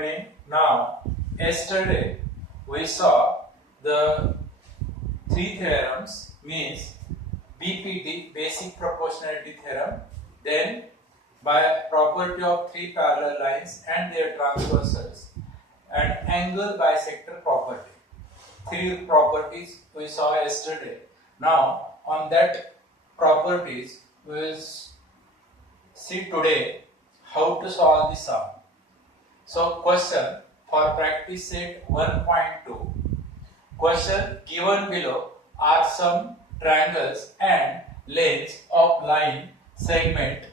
evening. Now, yesterday we saw the three theorems, means BPT, basic proportionality theorem, then by property of three parallel lines and their transversals, and angle bisector property. Three properties we saw yesterday. Now, on that properties we will see today how to solve the sum. So, question for practice set 1.2. Question given below are some triangles and lengths of line segment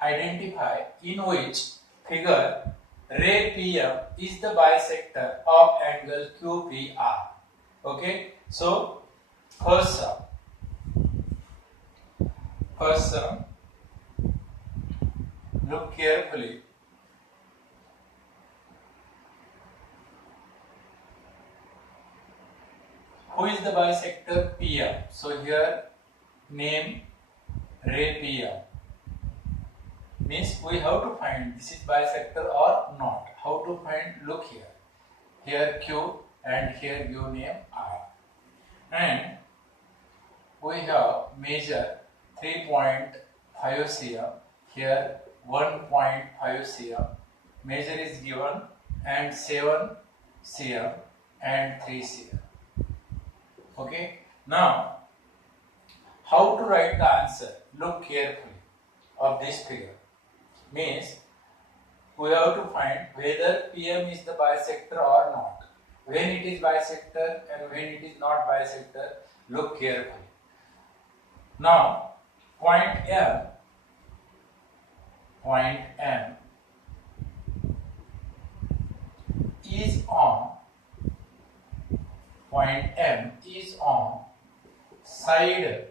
identify in which figure ray PM is the bisector of angle QPR. Okay, so first sum, look carefully. Who is the bisector? PM. So here name ray PM. Means we have to find this is bisector or not. How to find? Look here. Here Q and here you name R. And we have measure 3.5 cm. Here 1.5 cm. Measure is given and 7 cm and 3 cm. Okay. Now, how to write the answer? Look carefully of this figure. Means we have to find whether PM is the bisector or not. When it is bisector and when it is not bisector, look carefully. Now, point M is on side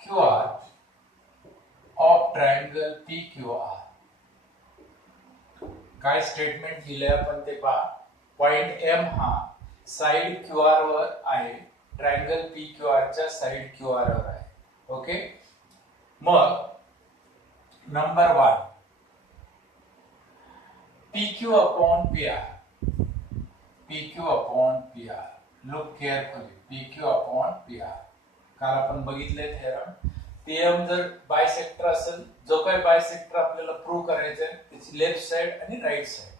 QR of triangle PQR. काय स्टेटमेंट दिले आपण ते पहा. Point M हा side QR वर आहे, triangle PQR च्या side QR वर आहे. ओके. मग नंबर 1 PQ upon PR. Look carefully. PQ upon PR. काल आपण बघितले थेरम. PM जर बायसेक्टर असेल, जो काही बायसेक्टर आपल्याला प्रूव्ह करायचं आहे त्याची लेफ्ट साइड आणि right side.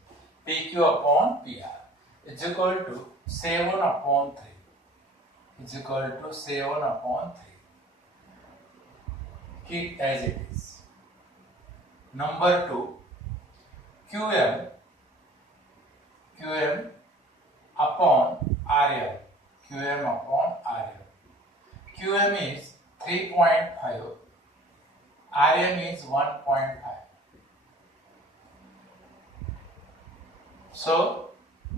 PQ upon PR is equal to 7 upon 3. Keep as it is. Number 2 QM upon RM. QM is 3.5, RM is 1.5. So,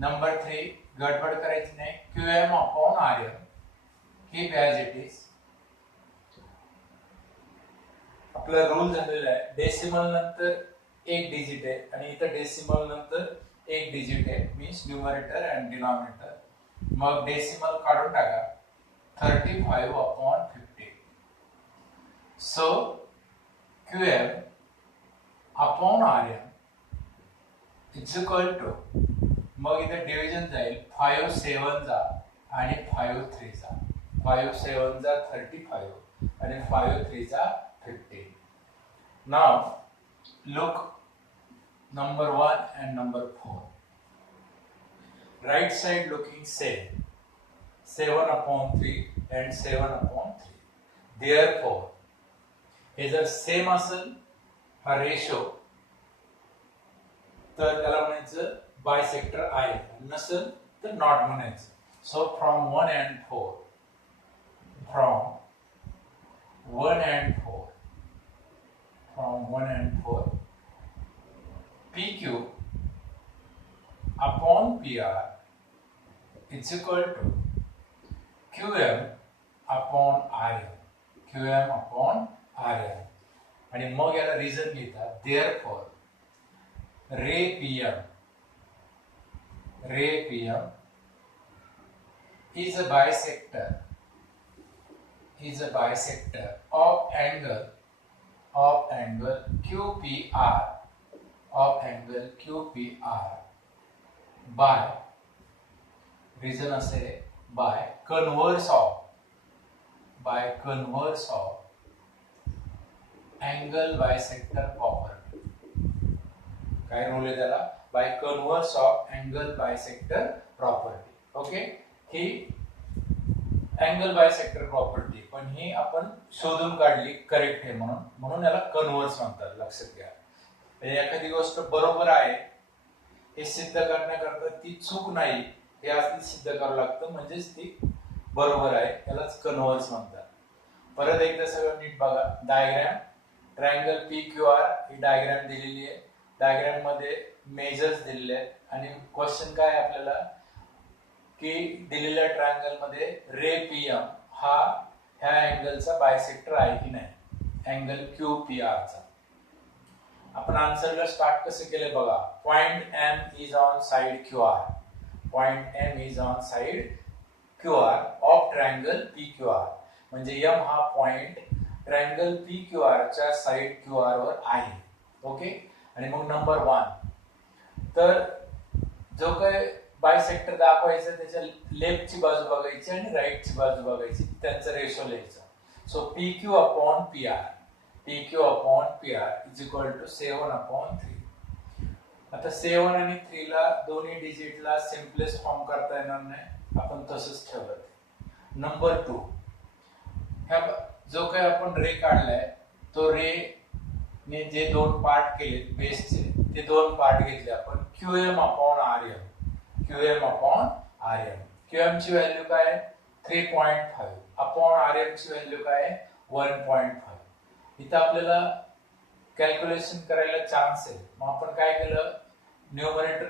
number 3, गडबड करायची नाही. QM upon RM, keep as it is. आपला रूल झालेला आहे, डेसिमल नंतर एक डिजिट आहे आणि इथं डेसिमल नंतर एक डिजिट आहे, मीन्स न्यूमरेटर अँड डिनॉमिनेटर. मग डेसिमल काढून टाका. 35 upon 50. So, QM upon RM is equal to, मग इथे डिव्हिजन जाईल 5 7 जा आणि 5 3 जा. 5 7 जा 35 आणि 5 3 जा 15. Now, look number 1 and number 4. Right side looking same. 7 upon 3 and 7 upon 3. Therefore, हे जर सेम असेल हा रेशो तर त्याला म्हणायचं बायसेक्टर आहे, नसेल तर नॉट म्हणायचं. सो फ्रॉम 1 and 4 PQ upon PR is equal to QM upon RM. आणि मग याला रिझन लिहितात. देअरफॉर रे PM is a bisector of angle QPR of angle QPR by reason असे by converse of angle bisector property. काय रूल आहे त्याला? by converse of angle bisector property. Okay, he angle bisector property पण ही आपण शोधून काढली करेक्ट आहे म्हणून याला कन्व्हर्स म्हणतात. लक्षात घ्या, एखादी गोष्ट बरोबर आहे हे सिद्ध करण्याकरता ती चूक नाही हे आधी सिद्ध करावं लागतं, म्हणजेच ती बरोबर आहे, त्यालाच कन्व्हर्स म्हणतात. परत एकदा सगळं नीट बघा. डायग्राम ट्रायंगल PQR ही डायग्राम दिलेली आहे. डायग्राम मध्ये मेजर्स दिलेले आहेत आणि क्वेश्चन काय आपल्याला की दिलेल्या ट्रायंगल मध्ये रे PM हा ह्या अँगलचा बायसेक्टर आहे की नाही, अँगल QPR चा. आपण आन्सरला स्टार्ट कसं केलं बघा. Point M is on side QR. Point M is on side QR of triangle PQR. म्हणजे M हा पॉइंट ट्रायंगल PQR च्या साइड QR वर आहे. ओके, आणि मग नंबर 1 तर जो काय बायसेक्टर दाखवायचं त्याच्या लेफ्टची बाजू बघायची आणि राईटची बाजू बघायची, त्यांचा रेशो लिहायचा. So PQ upon PR, PQ upon PR is equal to 7/3. आता 7 आणि 3 ला दोन्ही डिजिटला सिम्पलेस्ट फॉर्म करता येणार नाही, आपण तसंच ठेवलं. नंबर 2 ह्या जो काही आपण रे काढलाय तो रे ने जे दोन पार्ट केले बेसचे ते दोन पार्ट घेतले आपण. QM upon RM, QM upon RM. QM ची व्हॅल्यू काय आहे 3.5 अपॉन RM ची व्हॅल्यू काय आहे 1.5. इथं आपल्याला कॅल्क्युलेशन करायला चान्स आहे. मग आपण काय केलं, न्यूमरेटर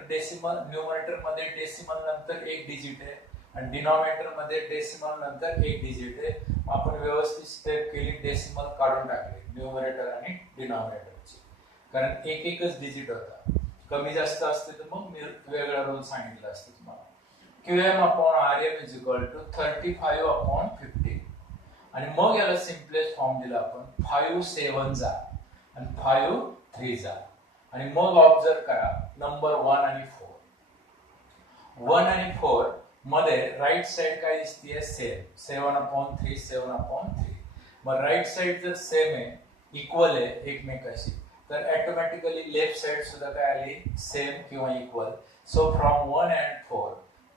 मध्ये डेसिमल नंतर एक डिजिट आहे आणि डिनॉमिनेटर मध्ये डेसिमल नंतर एक डिजिट आहे. मग आपण व्यवस्थित स्टेप केली, डेसिमल काढून टाकले न्यूमरेटर आणि डिनॉमिनेटरची, कारण एकच डिजिट होता. कमी जास्त असते तर मग मी वेगळा रूल सांगितला असतं तुम्हाला. QM upon RM is equal to 35 upon 15. आणि मग याला सिम्पलेस्ट फॉर्म दिला आपण 5 7 जा आणि 5 3 जा. आणि मग ऑब्झर्व करा नंबर 1 आणि 4. 1 आणि 4 मध्ये राईट साइड काय दिसतीये सेम, 7/3 7/3. मग राईट साइड जर सेम आहे, इक्वल आहे एकमेकाशी, तर ऑटोमॅटिकली लेफ्ट साइड सुद्धा काय आली सेम किंवा इक्वल. सो फ्रॉम 1 and 4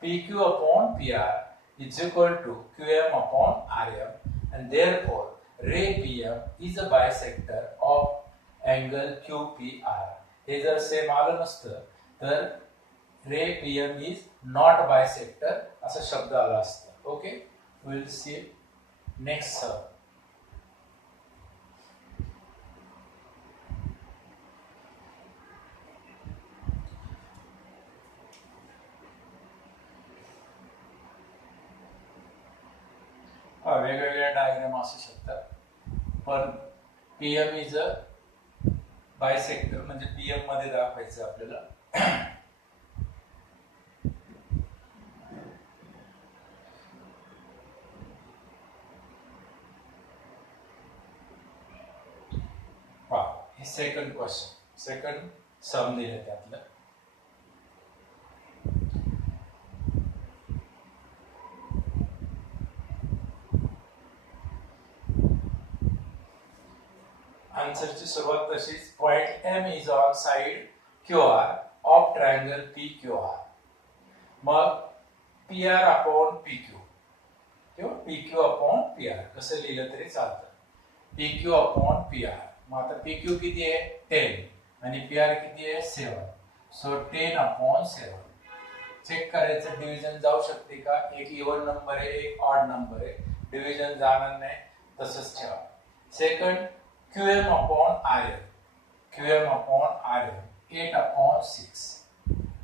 PQ upon PR is equal to QM upon RM, and therefore ray PM is a bisector of angle QPR. हे जर सेम आलं नसतं तर रे PM is not bisector असा शब्द आला असता. Okay, will see next sir. वेगवेगळ्या डायग्राम असू शकतात, पण PM इज अ बायसेक्टर म्हणजे PM मध्ये दाखवायचं आपल्याला. हे सेकंड क्वेश्चन, सेकंड सम दिले त्यातलं. आन्सरची सुरुवात तशीच. Point M is on side QR of triangle PQR. Mug PR upon PQ किंवा PQ अपॉन PR कसं लिहिलं तरी चालतं. PQ upon PR. मग आता PQ किती आहे 10 आणि PR किती आहे 7. सो 10 अपॉन 7. चेक करायचं डिव्हिजन जाऊ शकते का. एक इव्हन नंबर आहे, एक ऑड नंबर आहे, डिव्हिजन जाणार नाही, तसंच ठेवा. Second QM upon RM, QM upon RM 8 upon 6.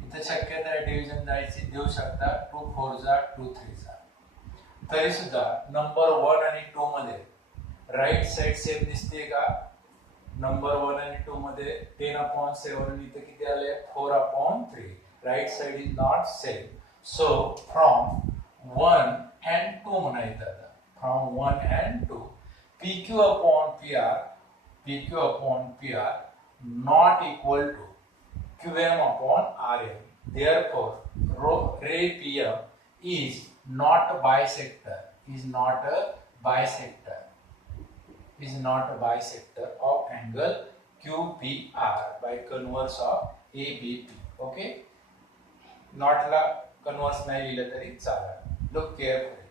इथे शक्यता आहे डिव्हिजन जायची, देऊ शकता 2 4 जा 2 3 जा. तरी सुद्धा नंबर 1 आणि 2 मध्ये राईट साइड सेम दिसते का. नंबर 1 आणि 2 मध्ये 10 upon 7 आणि इथे किती आले 4 upon 3. Right side is not same. So from 1 and 2 म्हणायचं आता. From 1 and 2 PQ upon PR, PQ upon PR not equal to QM upon RM. Therefore, ray PM is not a bisector. Is not a bisector. Is not a bisector of angle QPR by converse of ABP. Okay. Not la converse नाही लिहिलं तरी चालेल. Look carefully.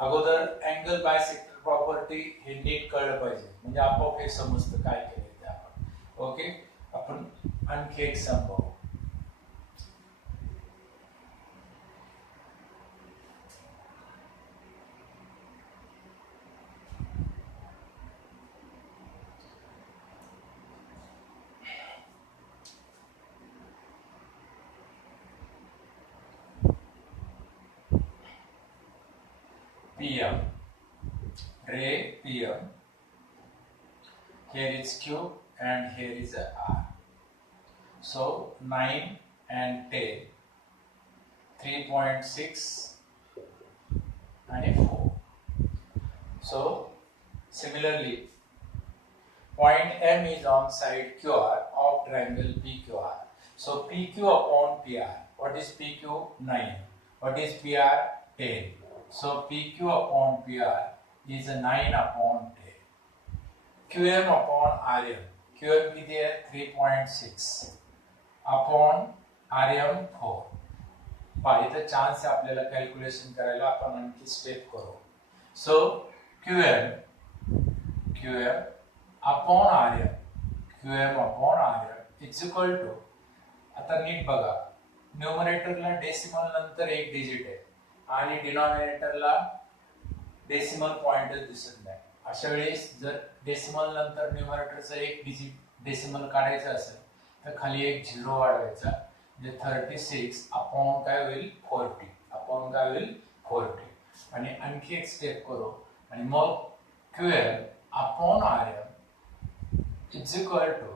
अगोदर angle bisector property हे नीट कळलं पाहिजे, म्हणजे आपोआप हे समजतं काय केलंय ते आपण. ओके, आपण आणखी एक सम बघू. PM, ray PM. Here is Q and here is a R. So 9 and 10, 3.6 and a 4. So similarly, point M is on side QR of triangle PQR. So PQ upon PR. What is PQ? 9. What is PR? 10. So PQ upon PR is a 9 upon 10. QM upon RM. QM किती आहे? 3.6 upon RM 4. पहा इथं चान्स आहे आपल्याला कॅल्क्युलेशन करायला, आपण आणखी step करू. So QM upon RM. QM upon RM is equal to, आता नीट बघा, न्यूमरेटरला डेसिमल नंतर एक डिजिट आहे आणि डिनॉमिनेटरला डेसिमल पॉइंटच दिसत नाही. अशा वेळेस जर डेसिमल नंतर न्यूमरेटरचा एक डिजिट डेसिमल काढायचा असेल तर खाली एक 0 वाढवायचा, म्हणजे 36 अपॉन काय होईल? 40. अपॉन काय होईल? 40. आणि आणखी एक स्टेप करू आणि मग QM upon RM is equal to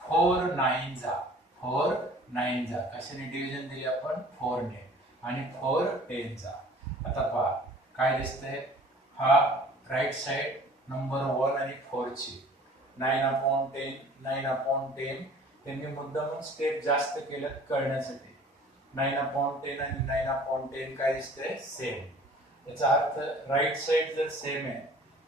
4 9 जा 4 9 जा. कशाने डिव्हिजन दिली आपण? 4 ने. आणि 4 10 जा. आता पहा काय दिसतंय, हा राईट साइड नंबर 1 आणि 4 ची 9 अपॉन 10 9 अपॉन 10 त्यांनी मुद्दामून स्टेप जास्त केलं कळण्यासाठी. 9 अपॉन 10 आणि 9 अपॉन 10 काय दिसतंय? सेम. याचा अर्थ राईट साइड जर सेम आहे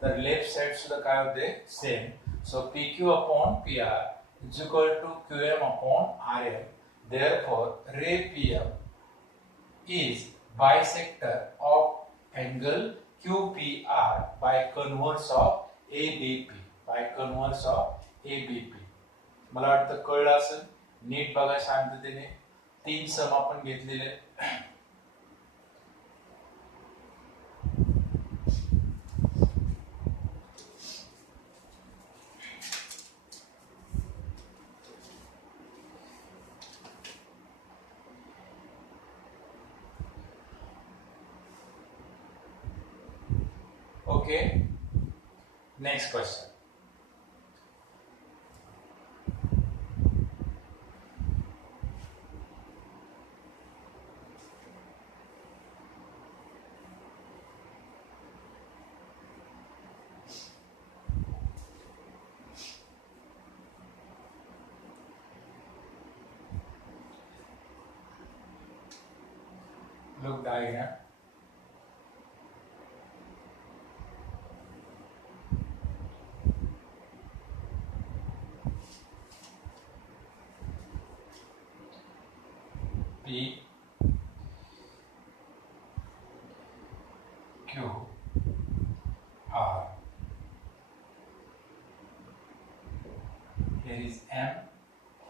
तर लेफ्ट साइड सुद्धा काय होते? Same. So PQ upon PR is equal to QM upon RM. Therefore, ray PM is bisector of angle QPR by converse of ABP. By converse of ABP. मला वाटतं कळलं असेल. नीट बघा शांततेने. 3 सम आपण घेतलेले. Okay, next question. Look diagram. P Q R. Here is M,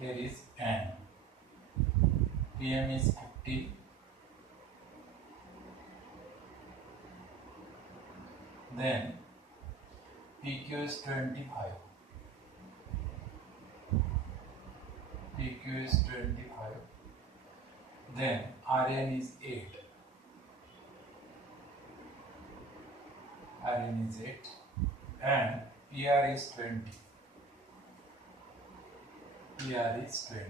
here is N. PM is 50. Then PQ is 25. PQ is 25. Then RN is 8. RN is 8. And PR is 20. PR is 20.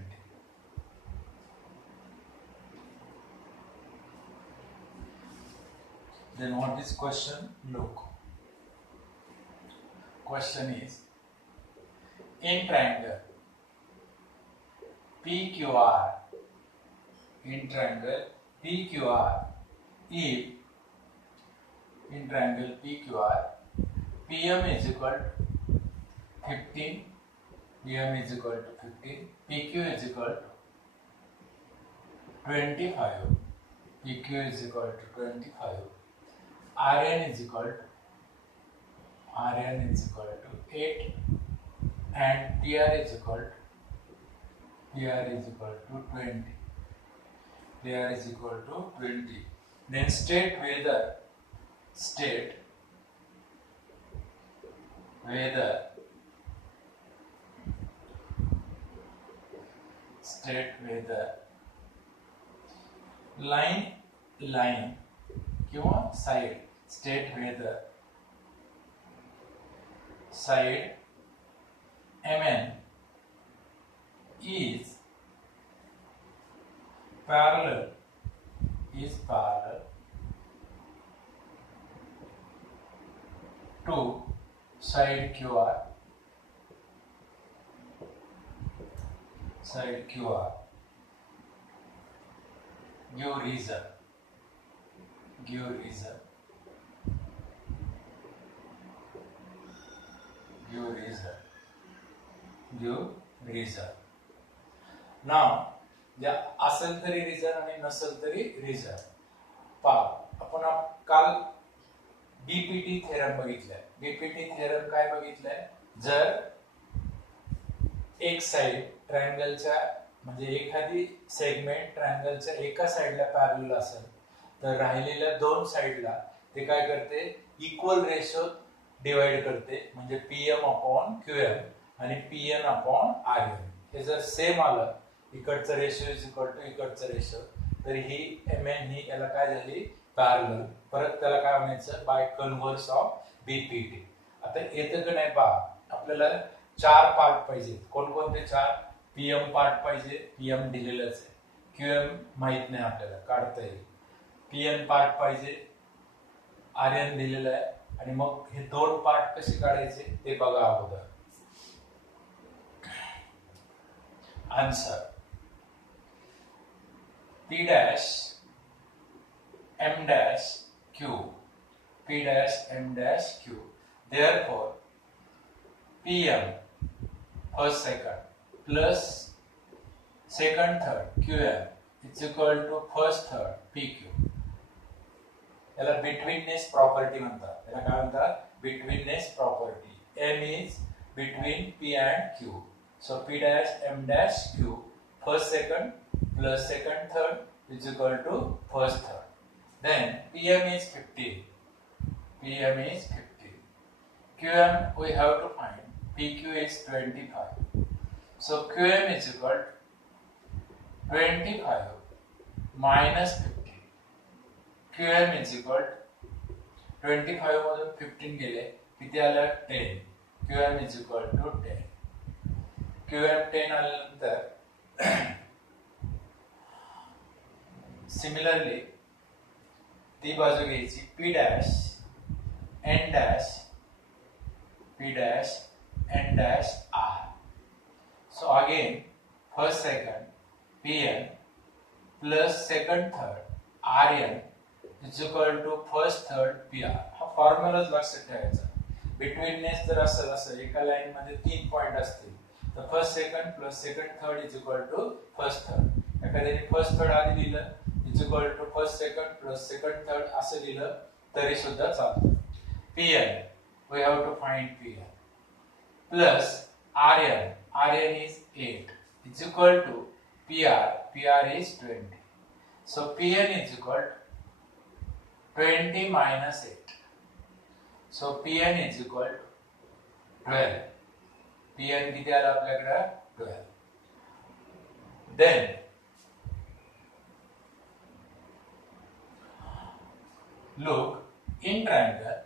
Then what is question? Look. Question is, in triangle PQR in triangle PQR, if in triangle PQR PM is equal to 15, PM is equal to 15, PQ is equal to 25, PQ is equal to 25, RN is equal to 8, and PR is equal to 20. PR is equal to 20. Then state whether line किंवा side, state whether side MN is parallel to side QR. Give reason. Now, ज्या असेल तरी रिझन आणि नसेल तरी रिझन आपण काल BPT theorem बघितलाय. बीपीटी थेरम काय बघितलाय, जर एक साइड ट्रायंगलच्या म्हणजे एखादी सेगमेंट ट्रायंगलच्या एका साइडला पॅरलल असेल तर राहिलेल्या दोन साइडला ते काय करते, इक्वल रेशो डिवाइड करते, म्हणजे पीएम अपॉन क्यूएम आणि पीएन अपॉन आरएन. हे जर सेम आलं, इकडचं रेशो इज इक्वल टू इकडचं रेशो, तर ही एमएन ही याला काय झाली, पॅरलल. परत त्याला काय म्हणायचं, बाय कन्व्हर्स ऑफ बीपीटी. आता येतं का नाही पहा, आपल्याला 4 पार्ट पाहिजे. कोणकोणते 4? पीएम पार्ट पाहिजे, पीएम दिलेलंच आहे. क्यूएम माहित नाही आपल्याला, काढता येईल. पीएन पार्ट पाहिजे, आरएन दिलेलं आहे, आणि मग हे 2 पार्ट कसे काढायचे ते बघा अगोदर. Answer P dash M dash Q, P dash M dash Q. Therefore, PM first second plus second third QM is equal to first third PQ. याला betweenness property म्हणतात. याला काय म्हणतात, betweenness property. M is between P and Q. So P dash M dash Q first second plus second third is equal to first third. Then PM is 15. QM we have to find. PQ is 25. So QM is equal to 25 minus 15. QM is equal to 25 मधून 15 गेले किती आलं, 10. QM is equal to 10. QM 10 आल्यानंतर सिमिलरली ती बाजू घ्यायची, P dash N dash R. So again first second Pn plus second third Rn is equal to first third Pr. हा फॉर्म्युलाच लक्षात ठेवायचा. बिटवीननेस जर असं एका लाईन मध्ये 3 पॉइंट असतील तर first second plus second third is equal to first third. एखाद्याने फर्स्ट थर्ड आधी लिहिलं is equal to first second plus second third असं लिहिलं तरी सुद्धा चालतं. Pn we have to find Pn plus Rn is 8 is equal to Pr is 20. So Pn is equal to 20 minus 8. So Pn is equal to 12. Pn किती आला आपल्याकडे, 12. Then look in triangle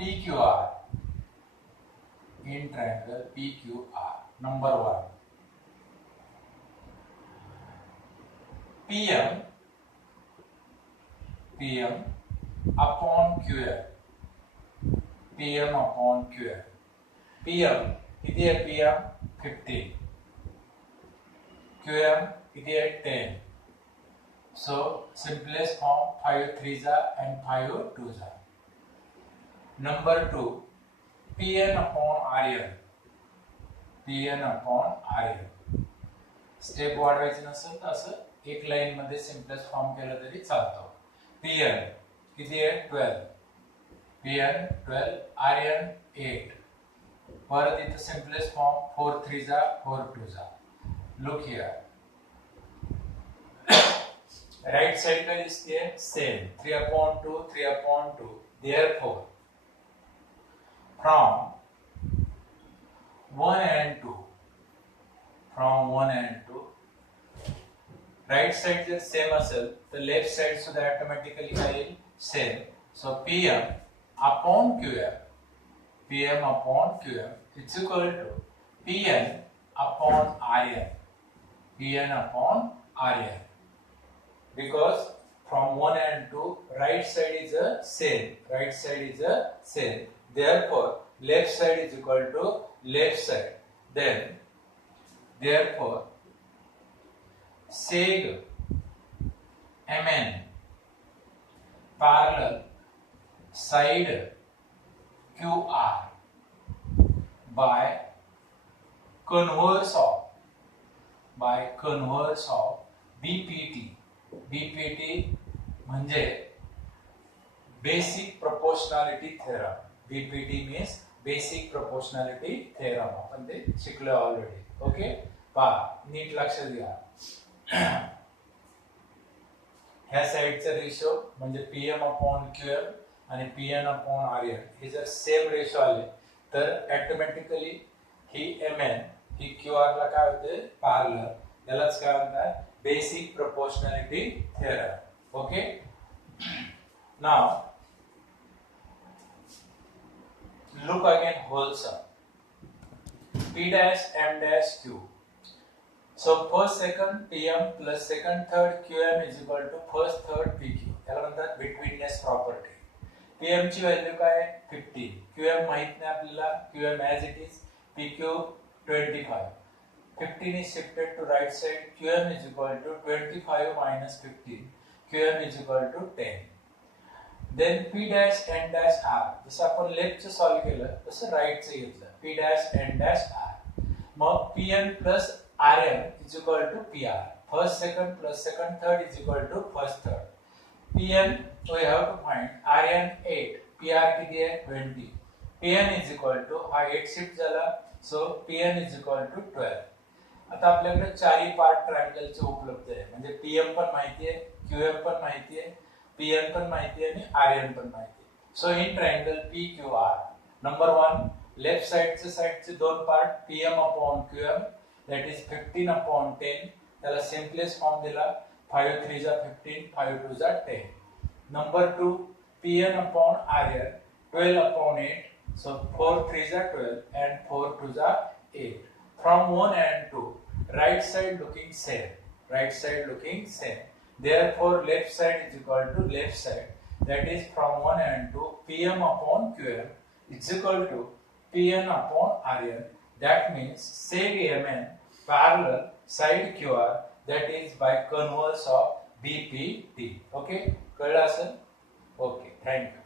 PQR. In triangle PQR, number 1, PM upon QM. PM किती आहे, PM 15. QM किती आहे 10. So simplest form 5 3s and 5 2s. Number 2, Pn upon Rn. Pn upon Rn. Step वाढवायची नसेल तर असं एक लाईन मध्ये सिम्पलेस्ट फॉर्म केलं तरी चालतं. Pn किती आहे 12. Pn 12, Rn 8. परत इथं सिम्पलेस्ट फॉर्म 4 3s 4 2s. Look here. Right side का दिसते है सेम 3/2 3/2. Therefore from 1 and 2 right side जर सेम असेल तर लेफ्ट साइड सुद्धा ऑटोमॅटिकली काय येईल सेम. सो Pm upon Qm is equal to Pn upon Rn. Because from 1 and 2 right side is a same. Therefore left side is equal to left side. Then therefore seg Mn parallel side QR by converse of BPT म्हणजे basic proportionality theorem. BPT means basic proportionality theorem. आपण ते शिकलो already. Okay पहा नीट लक्ष द्या. ह्या साइडचा रेशो म्हणजे Pm upon Qm आणि Pn upon Rn हे जर सेम रेशो आले तर ऑटोमॅटिकली ही Mn ही QR ला काय होते पॅरलल. यालाच काय म्हणतात basic proportionality theorem. Okay, now look again whole sum P dash M dash Q. So first second Pm plus second third Qm is equal to first third PQ. याला म्हणतात betweenness property. Pm ची व्हॅल्यू काय आहे 15. Qm माहित नाही आपल्याला. Qm as it is. PQ 25. 15 is shifted to right side. Qm is equal to 25 minus 15. Qm is equal to 10. Then P dash N dash R. जसं आपण लेफ्ट चं सॉल्व केलं तसं राइट चं घेतलं. P dash N dash R. Mug Pn plus Rn is equal to PR. First second plus second third is equal to first third. Pn we have to find. Rn 8. PR किती आहे 20. Pn is equal to हा 8 शिफ्ट झाला. So Pn is equal to 12. आता आपल्याकडे चारही पार्ट ट्रायंगलचे उपलब्ध आहे. म्हणजे Pm पण माहिती आहे, Qm पण माहिती आहे, Pn पण माहिती आहे आणि Rn पण माहिती आहे. So in triangle PQR number 1 left साइडचे दोन part Pm upon Qm that is 15 upon 10. त्याला सिम्पलेस्ट फॉर्म दिला 5 3s 15 5 2s 10. नंबर 2 Pn upon Rn 12 upon 8. So 4 3s 12 and 4 2s 8. From 1 and 2 right side looking same. Therefore left side is equal to left side. That is from 1 and 2 Pm upon Qm is equal to Pn upon Rn. That means seg Mn parallel side QR that is by converse of BPT. Okay, कळलं असेल? Okay, thank you.